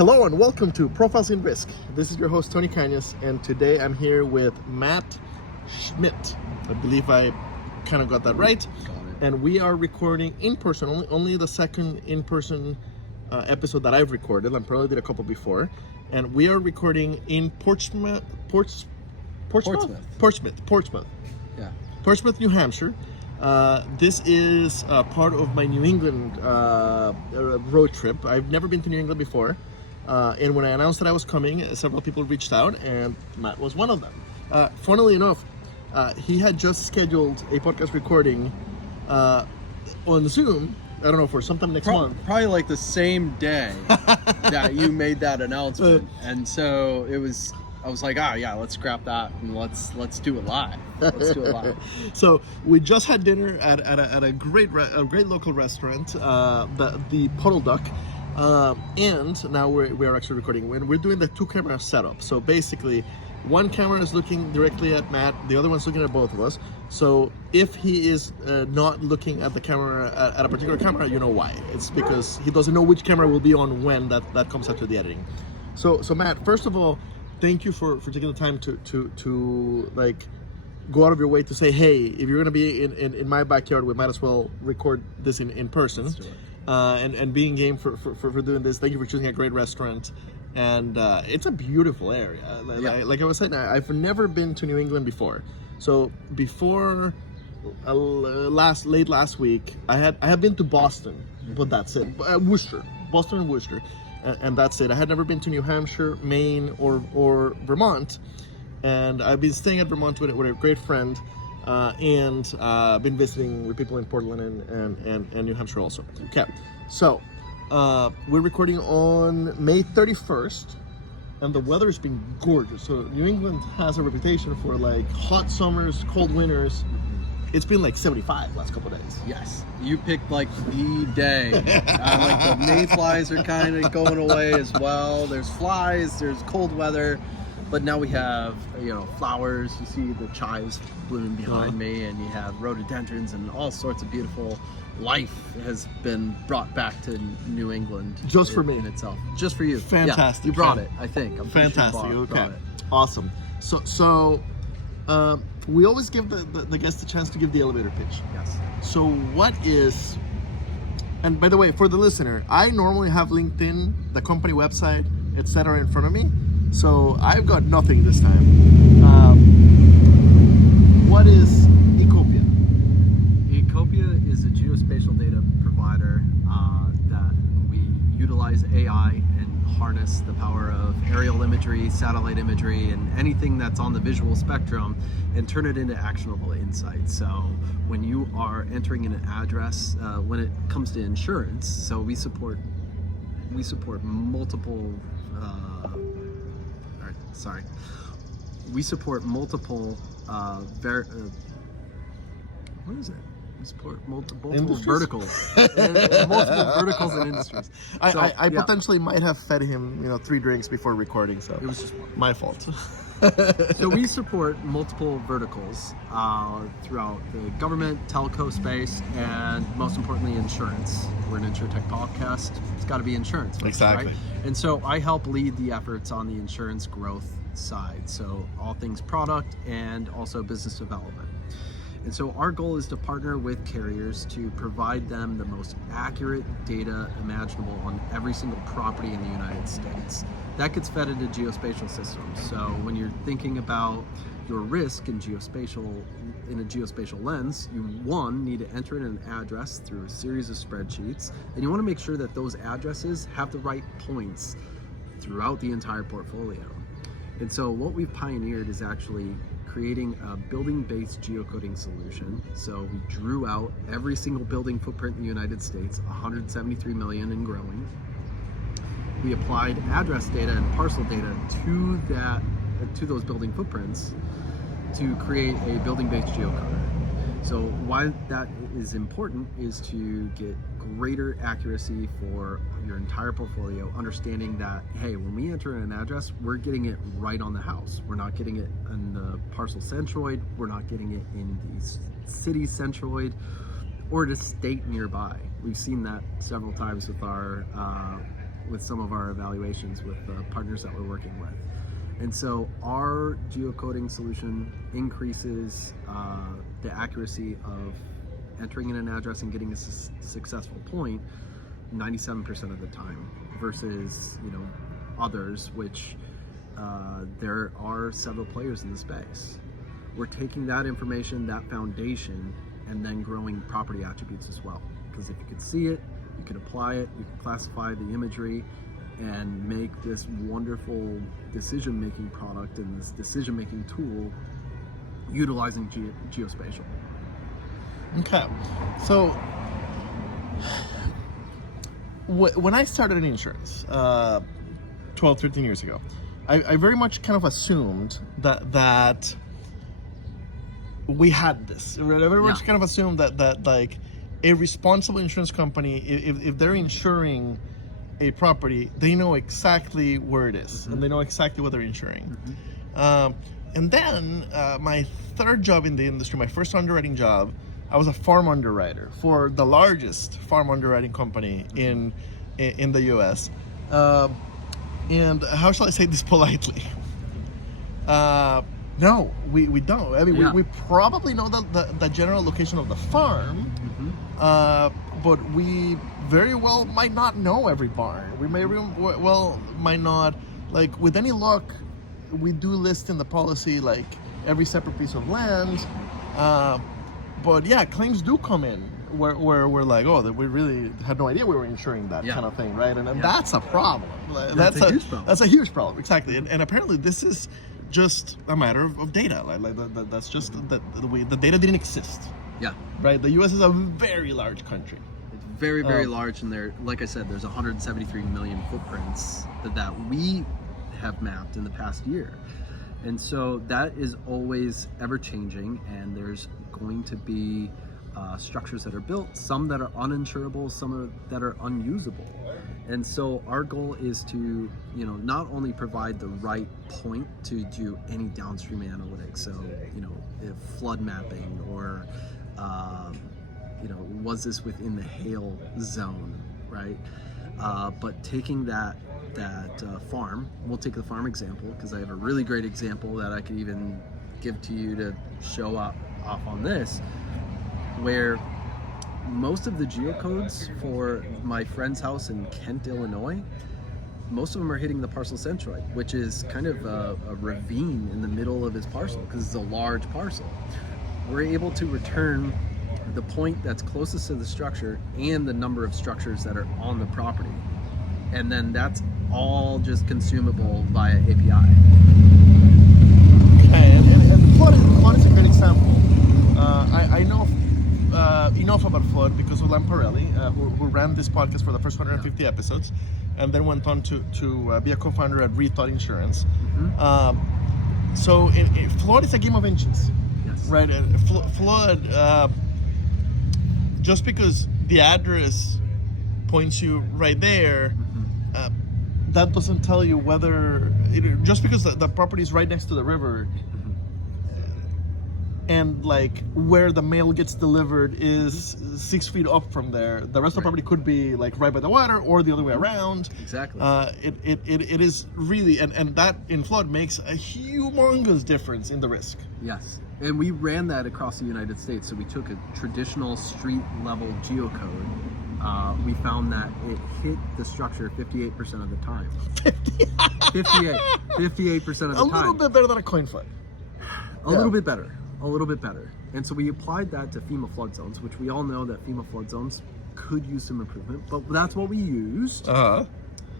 Hello and welcome to Profiles in Risk. This is your host Tony Cañas, and today I'm here with Matt Schmidt. I believe I kind of got that right. Got it. And we are recording in person, only the second in-person episode that I've recorded. I probably did a couple before. And we are recording in Portsmouth. Yeah. Portsmouth, New Hampshire. This is part of my New England road trip. I've never been to New England before. And when I announced that I was coming, several people reached out, and Matt was one of them. Funnily enough, he had just scheduled a podcast recording on Zoom. I don't know, for sometime next month. Probably like the same day that you made that announcement. And so I was like, yeah, let's scrap that and let's do it live. Let's do it live. So we just had dinner at a great local restaurant, the Puddle Duck. And now we're actually recording. We're doing the 2-camera setup. So basically, one camera is looking directly at Matt, the other one's looking at both of us. So if he is not looking at the camera, at a particular camera, you know why. It's because he doesn't know which camera will be on when that comes after the editing. So Matt, first of all, thank you for taking the time to like go out of your way to say, hey, if you're gonna be in my backyard, we might as well record this in person. Let's do it. And being game for doing this. Thank you for choosing a great restaurant. And it's a beautiful area. Like I was saying, I've never been to New England before. So before late last week, I had been to Boston, but that's it. Worcester, Boston and Worcester, and that's it. I had never been to New Hampshire, Maine, or Vermont, and I've been staying at Vermont with a great friend, and been visiting with people in Portland and New Hampshire also. Okay, so we're recording on May 31st. And the weather's been gorgeous. So New England has a reputation for like hot summers, cold winters. It's been like 75 last couple of days. Yes, you picked like the day. Like the mayflies are kind of going away as well. There's flies, there's cold weather, but now we have flowers. You see the chives blooming behind me, and you have rhododendrons and all sorts of beautiful life has been brought back to New England. Just for me. In itself. Just for you. Fantastic. Yeah, you brought it, I think. I'm fantastic. Sure Okay. brought it. Awesome. So we always give the guests a chance to give the elevator pitch. Yes. So what is, and by the way, for the listener, I normally have LinkedIn, the company website, etc. in front of me. So I've got nothing this time. What is Ecopia? Ecopia is a geospatial data provider that we utilize AI and harness the power of aerial imagery, satellite imagery, and anything that's on the visual spectrum and turn it into actionable insights. So when you are entering in an address, when it comes to insurance, so we support multiple we support multiple what is it? We support multiple verticals. Multiple verticals and industries. I potentially might have fed him 3 drinks before recording, so it was just one. My fault. So we support multiple verticals throughout the government, telco space, and most importantly, insurance. We're an InsurTech podcast. It's got to be insurance. Exactly. Right? And so I help lead the efforts on the insurance growth side. So all things product and also business development. And so our goal is to partner with carriers to provide them the most accurate data imaginable on every single property in the United States. That gets fed into geospatial systems. So when you're thinking about your risk in a geospatial lens, you need to enter in an address through a series of spreadsheets, and you want to make sure that those addresses have the right points throughout the entire portfolio. And so what we've pioneered is actually creating a building-based geocoding solution. So we drew out every single building footprint in the United States, 173 million and growing. We applied address data and parcel data to those building footprints to create a building-based geocoder. So why that is important is to get greater accuracy for your entire portfolio, understanding that, hey, when we enter an address, we're getting it right on the house. We're not getting it in the parcel centroid. We're not getting it in the city centroid or the state nearby. We've seen that several times with our with some of our evaluations with the partners that we're working with. And so our geocoding solution increases the accuracy of entering in an address and getting a successful point 97% of the time versus, you know, others, which there are several players in the space. We're taking that information, that foundation, and then growing property attributes as well. Because if you could see it, you could apply it, you could classify the imagery, and make this wonderful decision-making product and this decision-making tool utilizing geospatial. Okay, so when I started in insurance 12, 13 years ago, I very much kind of assumed that we had this. I very much kind of assumed that like a responsible insurance company, if they're insuring a property, they know exactly where it is, and they know exactly what they're insuring. And then my third job in the industry, my first underwriting job, I was a farm underwriter for the largest farm underwriting company in the U.S. And how shall I say this politely? No, we don't. I mean, we probably know the general location of the farm, but we very well might not know every barn. We may might not, like with any luck, we do list in the policy like every separate piece of land. But yeah, claims do come in where we're like, oh, we really had no idea we were insuring that kind of thing, right? And that's a problem. That's a huge problem. That's a huge problem, exactly. And apparently this is just a matter of data. That's just the data didn't exist. Yeah. Right. The U.S. is a very large country. It's very, very large, and there, like I said, there's 173 million footprints that we have mapped in the past year. And so that is always ever changing, and there's going to be structures that are built, some that are uninsurable, some that are unusable. And so our goal is to, you know, not only provide the right point to do any downstream analytics, so, you know, if flood mapping or, you know, was this within the hail zone, right? But taking that farm, we'll take the farm example because I have a really great example that I could even give to you to show off on this, where most of the geocodes for my friend's house in Kent, Illinois, most of them are hitting the parcel centroid, which is kind of a ravine in the middle of his parcel because it's a large parcel. We're able to return the point that's closest to the structure and the number of structures that are on the property. And then that's all just consumable via API. Okay, and flood is a good example. I know enough about flood because of Lamparelli, who ran this podcast for the first 150 episodes, and then went on to be a co-founder at Rethought Insurance. So flood is a game of inches, right? Flood, just because the address points you right there, that doesn't tell you whether just because the property is right next to the river, and like where the mail gets delivered is 6 feet up from there, the rest of the property could be like right by the water or the other way around. Exactly. It is really, and that in flood makes a humongous difference in the risk. Yes, and we ran that across the United States. So we took a traditional street level geocode. We found that it hit the structure 58% of the time. 58% of the time. A little bit better than a coin flip. A little bit better. And so we applied that to FEMA flood zones, which we all know that FEMA flood zones could use some improvement, but that's what we used.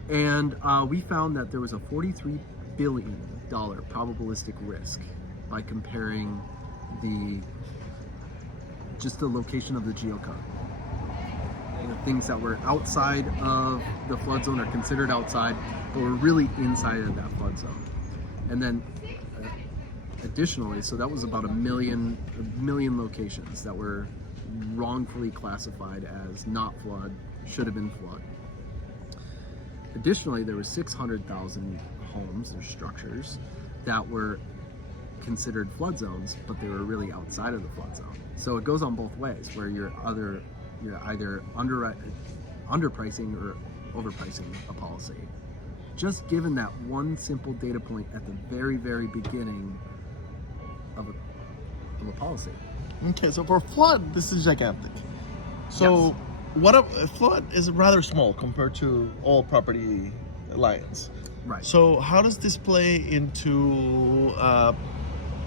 And we found that there was a $43 billion probabilistic risk by comparing the location of the geocode. The things that were outside of the flood zone are considered outside, but were really inside of that flood zone. And then additionally, so that was about a million locations that were wrongfully classified as not flood, should have been flood. Additionally, there were 600,000 homes or structures that were considered flood zones, but they were really outside of the flood zone. So it goes on both ways, where you're either underpricing or overpricing a policy. Just given that one simple data point at the very, very beginning of a policy. Okay, so for flood, this is gigantic. So Yes. what a flood is rather small compared to all property lines. Right. So how does this play into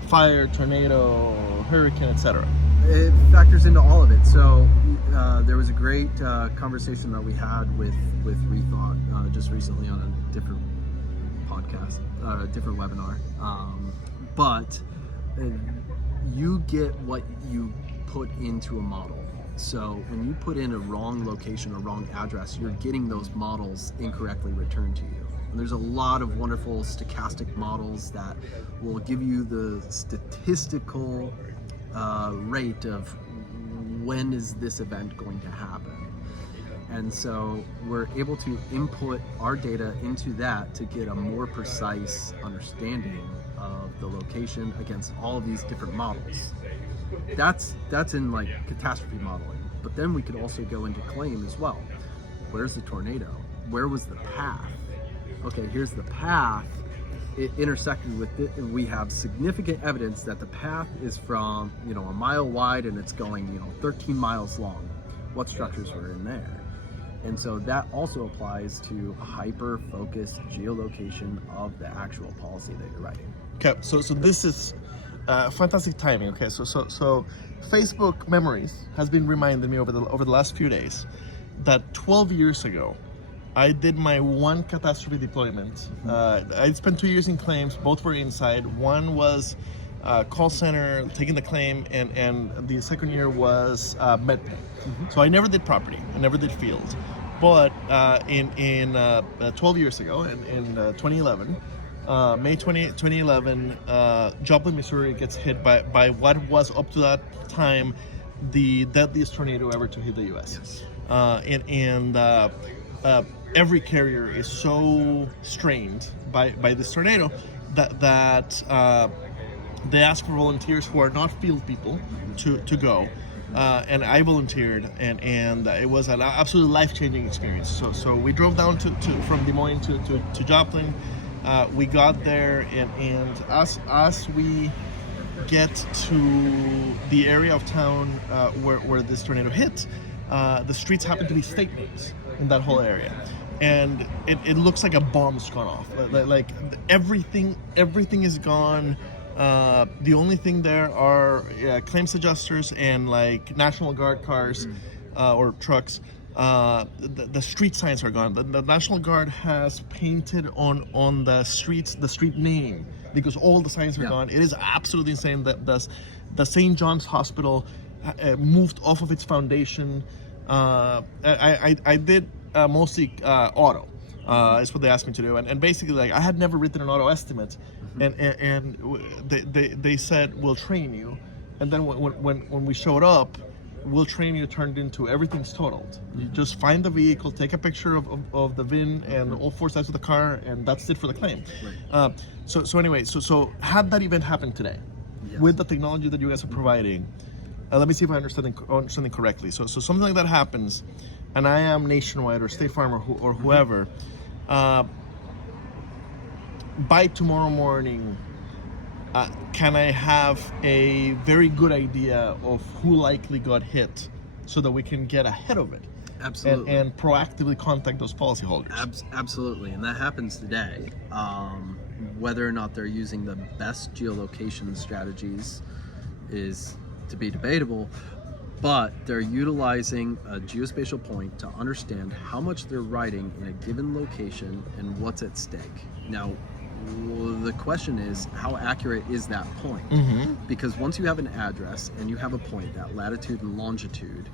fire, tornado, hurricane, etc.? It factors into all of it. So there was a great conversation that we had with Rethought just recently on a different podcast, different webinar. But you get what you put into a model. So when you put in a wrong location or wrong address, you're getting those models incorrectly returned to you. And there's a lot of wonderful stochastic models that will give you the statistical rate of when is this event going to happen. And so we're able to input our data into that to get a more precise understanding of the location against all of these different models. That's in like catastrophe modeling. But then we could also go into claim as well. Where's the tornado? Where was the path? Okay, here's the path. It intersected with it, and we have significant evidence that the path is from, a mile wide and it's going, 13 miles long. What structures were in there? And so that also applies to a hyper-focused geolocation of the actual policy that you're writing. Okay, so this is fantastic timing. Okay, so Facebook Memories has been reminding me over the last few days that 12 years ago, I did my one catastrophe deployment. I spent 2 years in claims. Both were inside. One was call center, taking the claim, and the second year was MedPay. So I never did property. I never did field. But in 12 years ago, in 2011, May 2011, Joplin, Missouri gets hit by what was up to that time the deadliest tornado ever to hit the U.S. Yes. Every carrier is so strained by this tornado that they ask for volunteers who are not field people to go. And I volunteered, and it was an absolutely life-changing experience. So we drove down from Des Moines to Joplin. We got there, and as we get to the area of town where this tornado hit, the streets happen to be state roads in that whole area. And it looks like a bomb's gone off. Like everything is gone. The only thing there are claims adjusters and like National Guard cars or trucks. The street signs are gone. The National Guard has painted on the streets the street name because all the signs are gone. It is absolutely insane that the St. John's Hospital moved off of its foundation. I did mostly auto. Is what they asked me to do, and basically, like, I had never written an auto estimate, and they said we'll train you, and then when we showed up, we'll train you turned into everything's totaled. You just find the vehicle, take a picture of the VIN and all four sides of the car, and that's it for the claim. Right. So anyway, so had that event happen today, with the technology that you guys are providing, let me see if I understanding correctly. So something like that happens, and I am Nationwide or State Farm or whoever. By tomorrow morning, can I have a very good idea of who likely got hit, so that we can get ahead of it? Absolutely. And proactively contact those policyholders. Absolutely, and that happens today. Whether or not they're using the best geolocation strategies is to be debatable, but they're utilizing a geospatial point to understand how much they're writing in a given location and what's at stake. Now, the question is, how accurate is that point? Because once you have an address and you have a point, that latitude and longitude,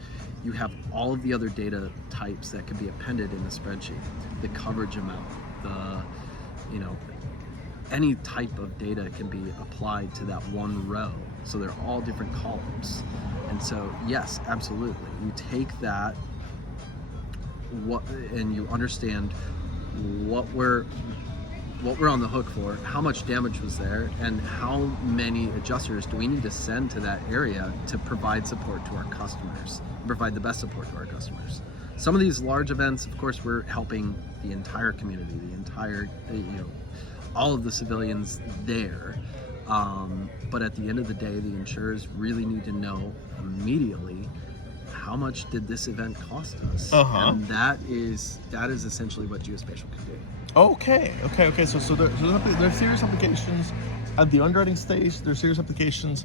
you have all of the other data types that can be appended in the spreadsheet. The coverage amount, any type of data can be applied to that one row. So they're all different columns. And so, yes, absolutely. You take that and you understand what we're on the hook for, how much damage was there, and how many adjusters do we need to send to that area to provide support to our customers, provide the best support to our customers. Some of these large events, of course, we're helping the entire community, all of the civilians there. But at the end of the day, the insurers really need to know immediately, how much did this event cost us? And that is essentially what geospatial can do. Okay. So there's serious applications at the underwriting stage. There's serious applications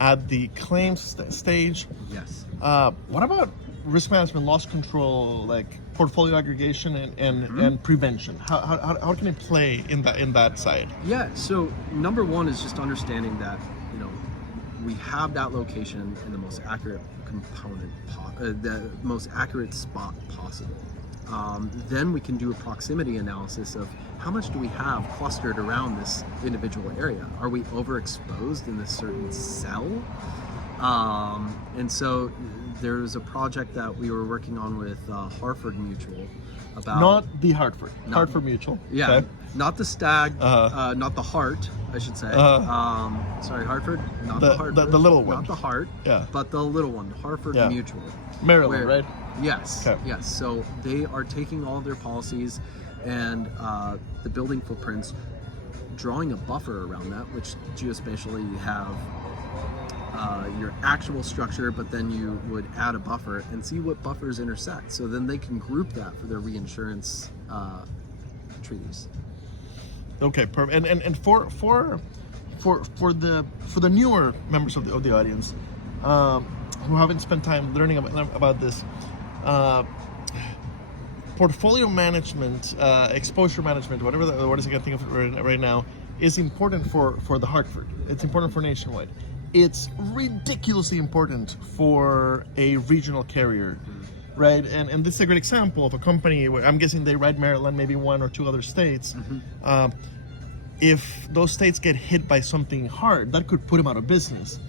at the claims stage. Yes. What about risk management, loss control, like portfolio aggregation and prevention? How can it play in that side? Yeah. So number one is just understanding that we have that location in the most accurate component, the most accurate spot possible. Then we can do a proximity analysis of how much do we have clustered around this individual area. Are we overexposed in this certain cell? And so there's a project that we were working on with Hartford Mutual about... Not the Hartford. Hartford Mutual. Yeah. Okay. Not the Stag, not the Heart, I should say. Sorry, Hartford, not the Heart. The little one. Not the Heart, but the little one, Hartford Mutual. Maryland, right? Yes, okay. Yes. So they are taking all their policies and the building footprints, drawing a buffer around that, which geospatially you have your actual structure, but then you would add a buffer and see what buffers intersect. So then they can group that for their reinsurance treaties. Okay, perfect. And for the newer members of the audience who haven't spent time learning about this, portfolio management, exposure management, whatever the word is I can think of right now, is important for the Hartford. It's important for Nationwide. It's ridiculously important for a regional carrier, right? And this is a great example of a company where I'm guessing they ride Maryland, maybe one or two other states. If those states get hit by something hard, that could put them out of business.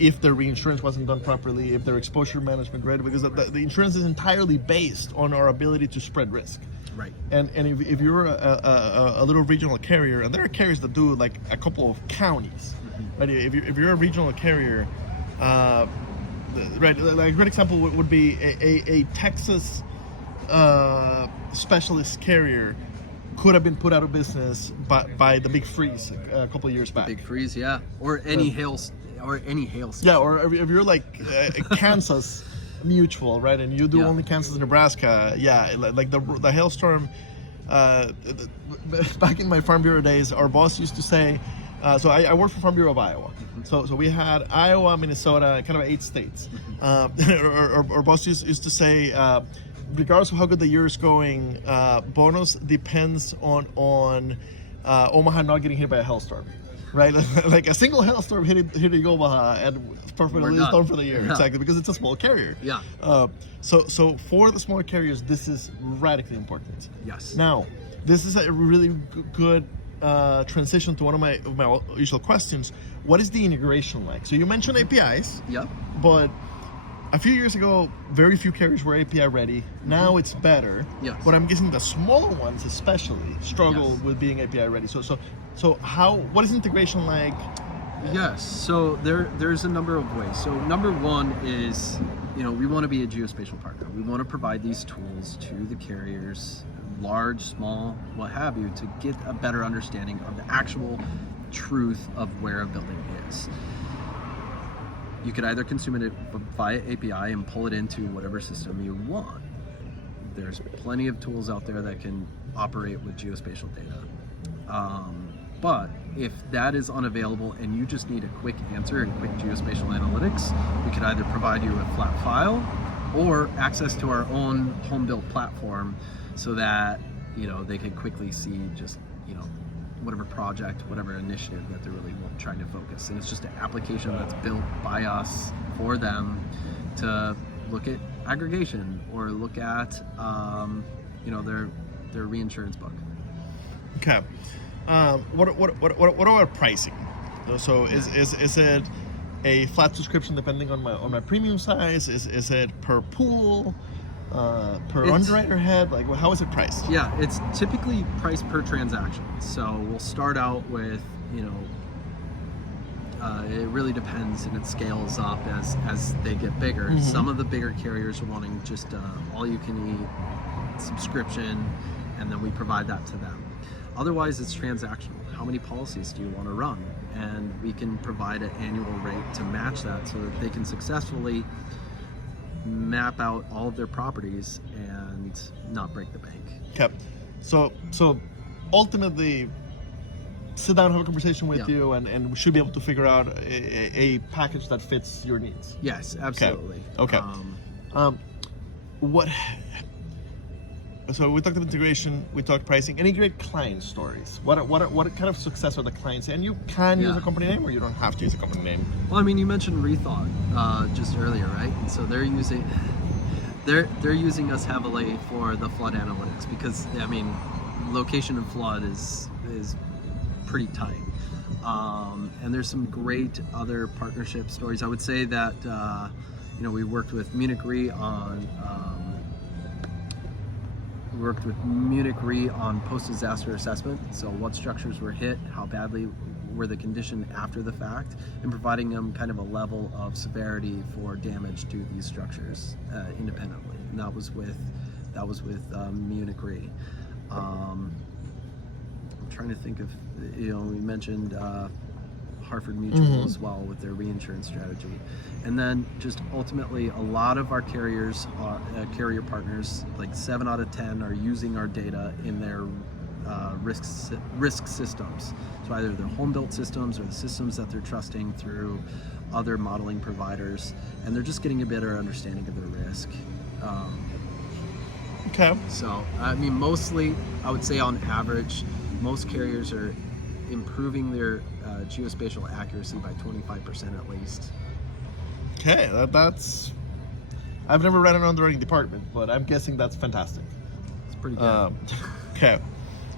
If their reinsurance wasn't done properly, if their exposure management, right? Because the insurance is entirely based on our ability to spread risk. Right. And if you're a little regional carrier, and there are carriers that do like a couple of counties, right? If you're a regional carrier, right? Like a great example would be a Texas specialist carrier could have been put out of business by the big freeze a couple of years back. Big freeze, yeah, or any hail season. Yeah, or if you're like Kansas Mutual, right, and you do only Kansas and Nebraska, like the hailstorm. Back in my Farm Bureau days, our boss used to say, so I worked for Farm Bureau of Iowa. So we had Iowa, Minnesota, kind of 8 states. Our boss used to say, regardless of how good the year is going, bonus depends on Omaha not getting hit by a hailstorm, right? Like a single hailstorm hitting Omaha and perfectly is done for the year, exactly, because it's a small carrier. Yeah. So for the smaller carriers, this is radically important. Yes. Now, this is a really good transition to one of my usual questions. What is the integration like? So you mentioned APIs. Yep. But a few years ago, very few carriers were API ready. Now it's better. Yes. But I'm guessing the smaller ones especially struggle with being API ready. So what is integration like? Yes. So there's a number of ways. So number one is, we want to be a geospatial partner. We want to provide these tools to the carriers, large, small, what have you, to get a better understanding of the actual truth of where a building is. You could either consume it via API and pull it into whatever system you want. There's plenty of tools out there that can operate with geospatial data. But if that is unavailable and you just need a quick answer and quick geospatial analytics, we could either provide you a flat file or access to our own home-built platform so that, they can quickly see just, whatever project, whatever initiative that they're really trying to focus. And it's just an application that's built by us for them to look at aggregation or look at, their reinsurance book. Okay. What about pricing? So is it a flat subscription depending on my premium size? Is it per pool? Per underwriter head? Like, how is it priced? Yeah, it's typically priced per transaction. So we'll start out with, It really depends, and it scales up as they get bigger. Mm-hmm. Some of the bigger carriers are wanting just all-you-can-eat subscription, and then we provide that to them. Otherwise, it's transactional. How many policies do you want to run? And we can provide an annual rate to match that so that they can successfully map out all of their properties and not break the bank. Okay. So ultimately, sit down, have a conversation with you, and we should be able to figure out a package that fits your needs. Yes, absolutely. Okay. What? So we talked about integration, we talked pricing. Any great client stories? What kind of success are the clients? And you can use a company name, or you don't have to use a company name. Well, I mean, you mentioned Rethought just earlier, right? And so they're using us heavily for the flood analytics because, I mean, location and flood is pretty tight. And there's some great other partnership stories. I would say that we worked with Munich Re on post-disaster assessment. So what structures were hit, how badly were the condition after the fact, and providing them kind of a level of severity for damage to these structures independently. And that was with Munich Re. I'm trying to think of, we mentioned Hartford Mutual as well with their reinsurance strategy. And then just ultimately a lot of our carriers, carrier partners, like 7 out of 10 are using our data in their risk systems. So either their home built systems or the systems that they're trusting through other modeling providers, and they're just getting a better understanding of their risk. Okay. So, I mean, mostly, I would say on average, most carriers are improving their geospatial accuracy by 25% at least. Okay, that's. I've never ran an underwriting department, but I'm guessing that's fantastic. It's pretty good.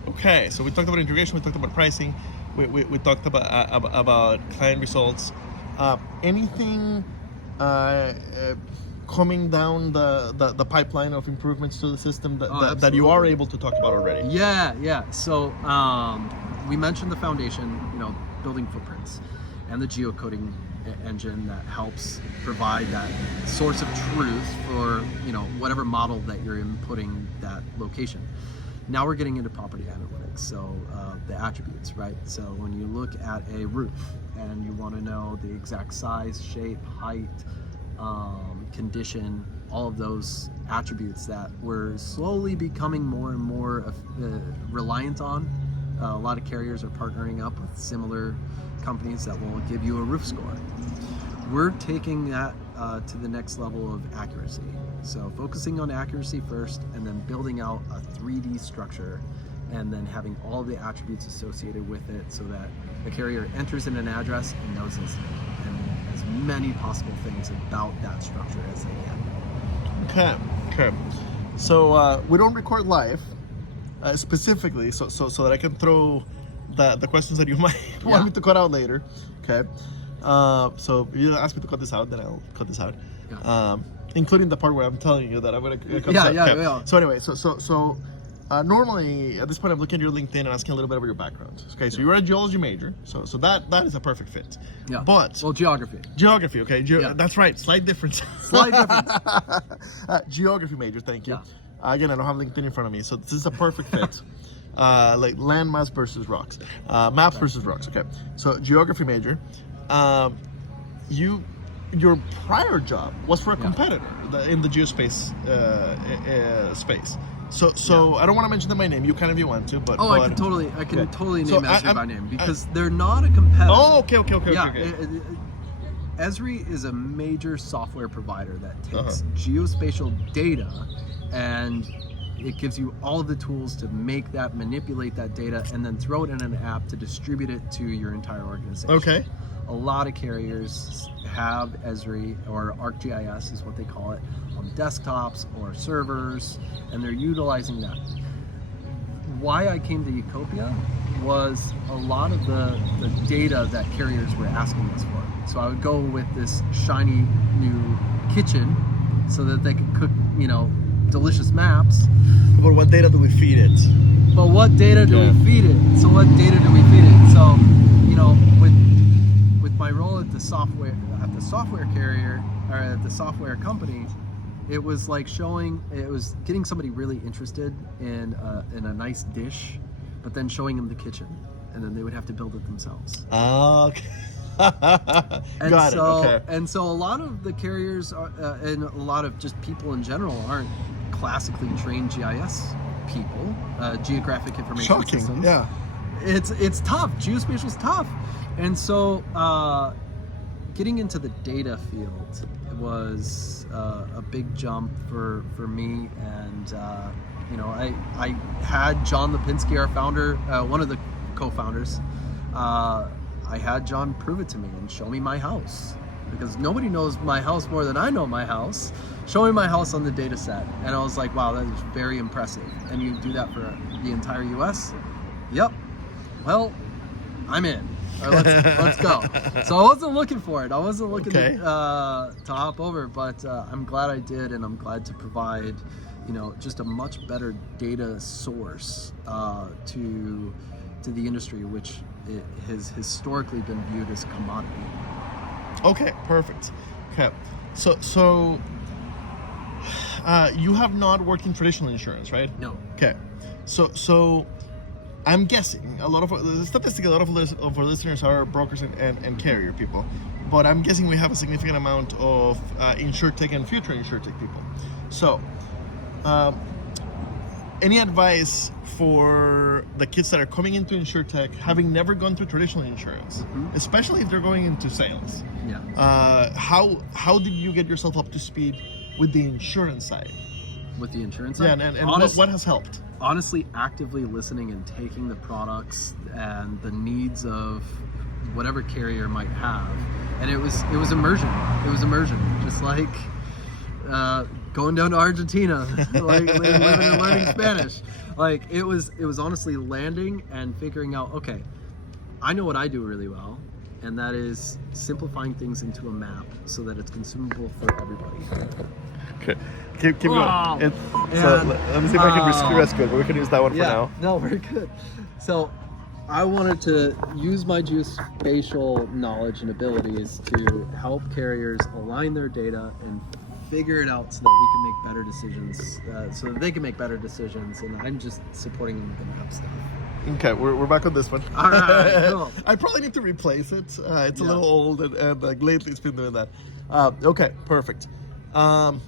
Okay. So we talked about integration. We talked about pricing. We talked about client results. Anything coming down the pipeline of improvements to the system that you are able to talk about already? Yeah. So we mentioned the foundation, building footprints, and the geocoding engine that helps provide that source of truth for whatever model that you're inputting that location. Now we're getting into property analytics, so the attributes, right? So when you look at a roof and you want to know the exact size, shape, height, condition, all of those attributes that we're slowly becoming more and more reliant on. A lot of carriers are partnering up with similar companies that will give you a roof score. We're taking that to the next level of accuracy. So focusing on accuracy first, and then building out a 3D structure, and then having all the attributes associated with it so that the carrier enters in an address and knows as many possible things about that structure as they can. Okay. So we don't record live specifically, so that I can throw the questions that you might want me to cut out later. Okay. So if you ask me to cut this out, then I'll cut this out. Yeah. Including the part where I'm telling you that I'm going to cut this out. Yeah. So anyway, so normally at this point I'm looking at your LinkedIn and asking a little bit about your background. Okay, so you're a geology major, so that is a perfect fit. Yeah. But geography. Geography, okay. That's right. Slight difference. Geography major. Thank you. Yeah. Again, I don't have LinkedIn in front of me, so this is a perfect fit. Like landmass versus rocks, maps versus rocks. Okay, so geography major. Your prior job was for a competitor in the geospace space. So I don't want to mention them by name. You can if you want to, but I can totally name Esri by name because they're not a competitor. Oh, okay. Esri is a major software provider that takes geospatial data and it gives you all of the tools to manipulate that data, and then throw it in an app to distribute it to your entire organization. Okay. A lot of carriers have Esri, or ArcGIS is what they call it, on desktops or servers, and they're utilizing that. Why I came to Ecopia was a lot of the data that carriers were asking us for. So I would go with this shiny new kitchen so that they could cook, delicious maps. But what data do we feed it? But what data do we feed it? So what data do we feed it? So, with my role the software carrier or at the software company, it was like it was getting somebody really interested in a nice dish, but then showing them the kitchen, and then they would have to build it themselves. Okay. Got it. Okay. And so a lot of the carriers are, and a lot of just people in general aren't classically trained GIS people, geographic information systems. Yeah. It's tough. Geospatial's tough, and so getting into the data field was a big jump for me. And you know, I had John Lipinski, our founder, one of the co-founders. I had John prove it to me and show me my house, because nobody knows my house more than I know my house. Show me my house on the data set, and I was like, wow, that is very impressive. And you do that for the entire US? Yep. Well, I'm in. All right, let's go. So I wasn't looking for it. I wasn't looking to hop over, but I'm glad I did, and I'm glad to provide, you know, just a much better data source to the industry, which it has historically been viewed as a commodity. Okay, perfect. Okay, so you have not worked in traditional insurance, right? No. Okay, so I'm guessing a lot of our listeners are brokers and carrier people, but I'm guessing we have a significant amount of insurtech and future insurtech people. So, any advice for the kids that are coming into insurtech, having never gone through traditional insurance, especially if they're going into sales? Yeah. How did you get yourself up to speed with the insurance side? With the insurance Yeah, side? and what has helped? Honestly, actively listening and taking the products and the needs of whatever carrier might have, and it was immersion. It was immersion, just like going down to Argentina, like living and learning Spanish. Like it was honestly landing and figuring out, okay, I know what I do really well, and that is simplifying things into a map so that it's consumable for everybody. Okay, keep going. So let me see if I can rescue it, but we can use that one for now. No, very good. So I wanted to use my geospatial knowledge and abilities to help carriers align their data and figure it out so that we can make better decisions, so that they can make better decisions, and I'm just supporting them with the map stuff. Okay, we're back on this one. All right, cool. I probably need to replace it. It's a little old, and lately it's been doing that. Okay, perfect. The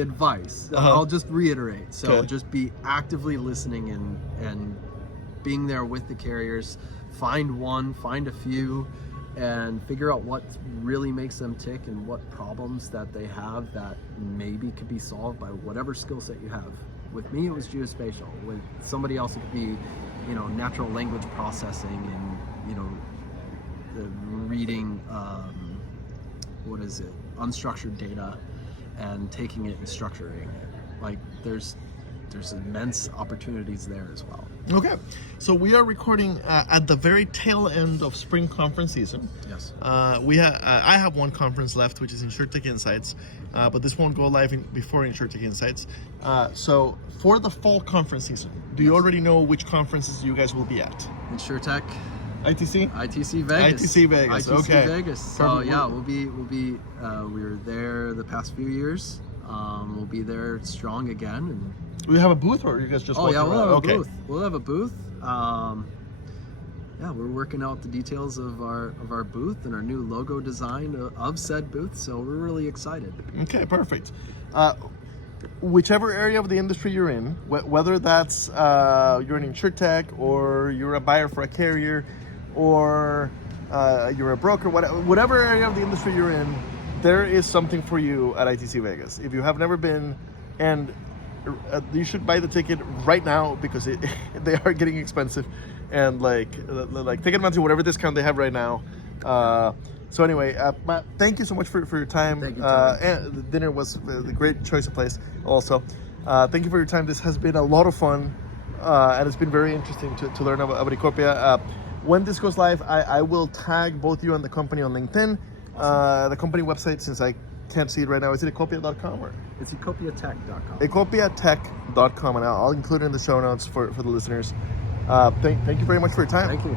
advice. I'll just reiterate. So just be actively listening and being there with the carriers. Find a few, and figure out what really makes them tick and what problems that they have that maybe could be solved by whatever skill set you have. With me, it was geospatial. With somebody else, it could be, you know, natural language processing and, you know, reading, unstructured data and taking it and structuring it. Like there's immense opportunities there as well. Okay, so we are recording at the very tail end of spring conference season. Yes. I have one conference left, which is InsurTech Insights, but this won't go live before InsurTech Insights. So for the fall conference season, do you already know which conferences you guys will be at? InsurTech. ITC? ITC Vegas. ITC Vegas. ITC Okay. Vegas. So yeah, we'll be. We were there the past few years. We'll be there strong again. And we have a booth, or you guys just? We'll have a booth. We'll have a booth. We're working out the details of our booth and our new logo design of said booth. So we're really excited. Okay, perfect. Whichever area of the industry you're in, whether that's you're an insurtech or you're a buyer for a carrier, or you're a broker, whatever area of the industry you're in, there is something for you at ITC Vegas. If you have never been, and you should buy the ticket right now, because they are getting expensive, and like take advantage of whatever discount they have right now. So anyway, Matt, thank you so much for your time. Thank you, and the dinner was a great choice of place also. Thank you for your time. This has been a lot of fun, and it's been very interesting to learn about Ecopia. When this goes live, I will tag both you and the company on LinkedIn. Awesome. The company website, since I can't see it right now, is it ecopia.com or? It's ecopiatech.com. Ecopiatech.com, and I'll include it in the show notes for the listeners. Thank you very much for your time. Thank you.